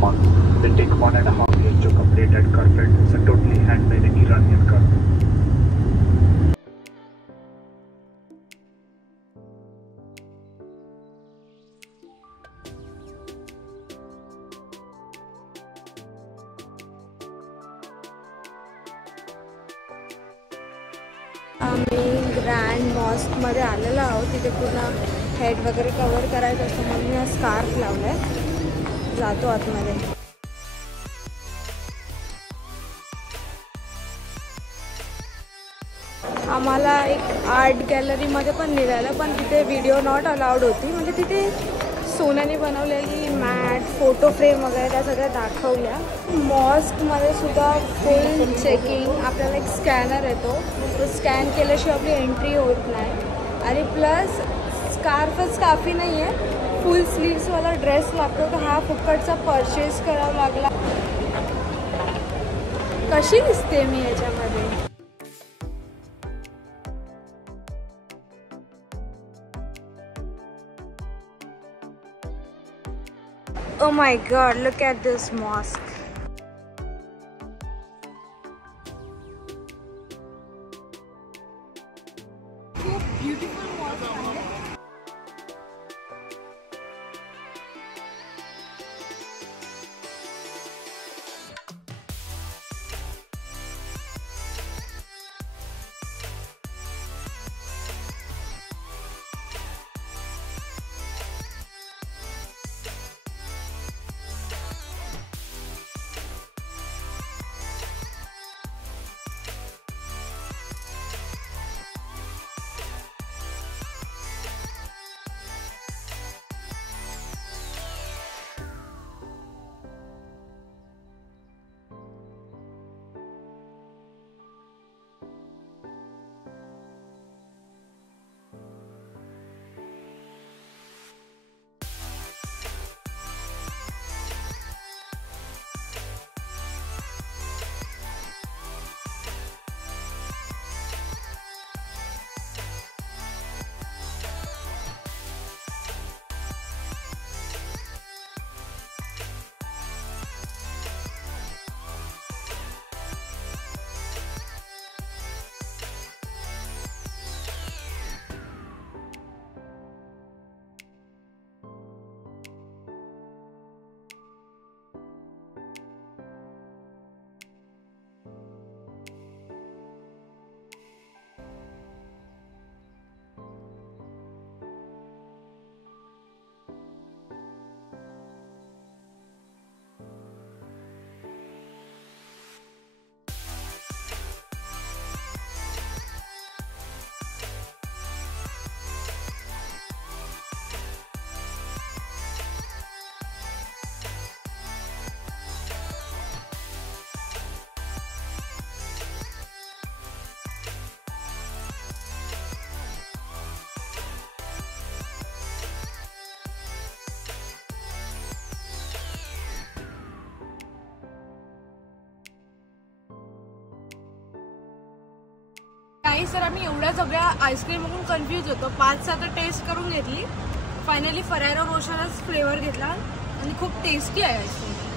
month. They take 1.5 years to complete that carpet. It's a totally handmade Iranian carpet. आम्ही ग्रँड मॉस्कमध्ये आलेलो आहोत. तिथे पूर्ण हेड वगैरे कवर करायचं असतं म्हणून मी हा स्कार्फ लावला आहे. जातो आतमध्ये. आम्हाला एक आर्ट गॅलरीमध्ये पण निघालं, पण तिथे व्हिडिओ नॉट अलाउड होती. म्हणजे तिथे सोन्याने बनवलेली मॅट, फोटो फ्रेम वगैरे त्या सगळ्या दाखवल्या. मॉस्कमध्ये सुद्धा फुल चेकिंग. आपल्याला एक स्कॅनर येतो, तो स्कॅन केल्याशिवाय आपली एंट्री होत नाही. आणि प्लस स्कार्फच काफी नाही आहे, फुल स्लीव्सवाला ड्रेस लागतो. तर हा फुकटचा परचेस करावा लागला. कशी दिसते मी याच्यामध्ये? Oh my god, look at this mosque. So beautiful mosque. नाही सर, आम्ही एवढ्या सगळ्या आईस्क्रीम बघून कन्फ्यूज होतो. 5-7 टेस्ट करून घेतली. फायनली फरारो रोशरच फ्लेवर घेतला आणि खूप टेस्टी आहे आईस्क्रीम.